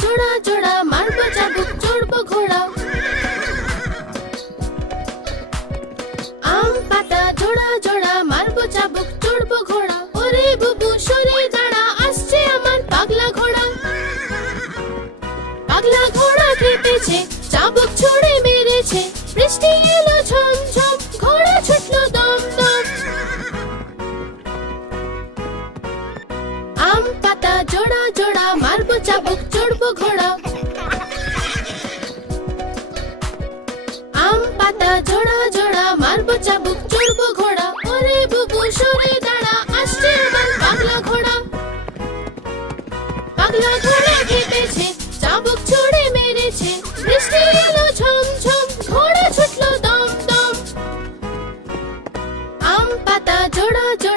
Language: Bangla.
জোড়া জোড়া মারবো চাবুক চড়বো ঘোড়া আম পাতা জোড়া জোড়া মারবো চাবুক চড়বো ঘোড়া ওরে বুবু সরে দাঁড়া আসছে আমার পাগলা ঘোড়া পাগলা ঘোড়া খেপেছে চাবুক ছুঁড়ে মেরেছে বৃষ্টি এলো ঝম ঝম ঘোড়া ছুটলো দম দম আম পাতা জোড়া জোড়া মারবো চাবুক চড়বো ঘোড়া আম পাতা জোড়া জোড়া মারবো চাবুক চড়বো ঘোড়া ওরে বুবু সরে দাঁড়া আসছে আমার পাগলা ঘোড়া পাগলা ঘোড়া খেপেছে চাবুক ছুঁড়ে মেরেছে বৃষ্টি এলো ঝম ঝম ঘোড়া ছুটলো দম দম আম পাতা জোড়া জোড়া